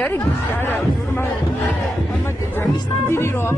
Yari bicara, cuma mama istirahat diri roh.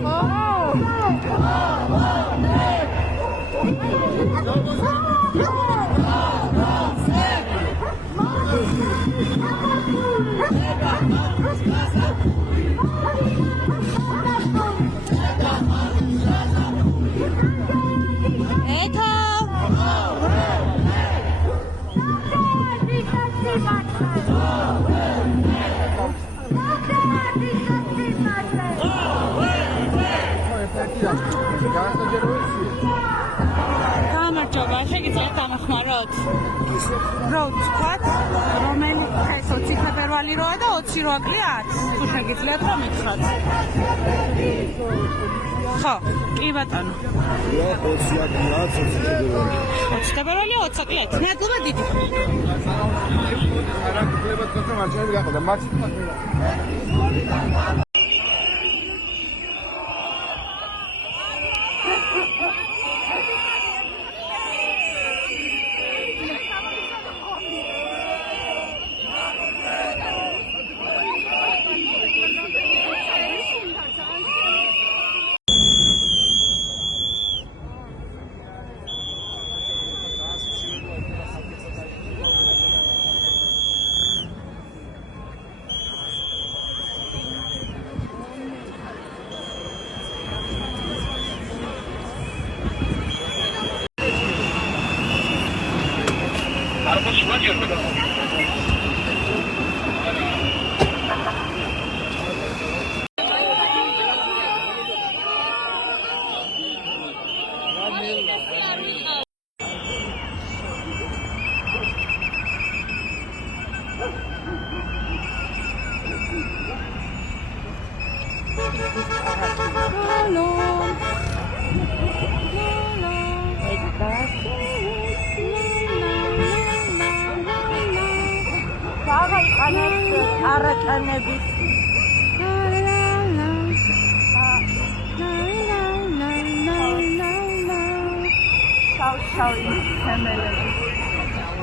გამარჯობა, შეგიძლიათ დამახმაროთ? რო ვთქვათ, რომელი ეს 20 ფებრვარი როა და 28 წელი 10. თუ შეგიძლიათ რომ მითხრათ. ხო, კი ბატონო. 20 ფებრვარი 20 წელი 10. მადლობა დიდი.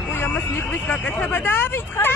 Ui, ამას ნიკვის გაკეთება დაავითხრა.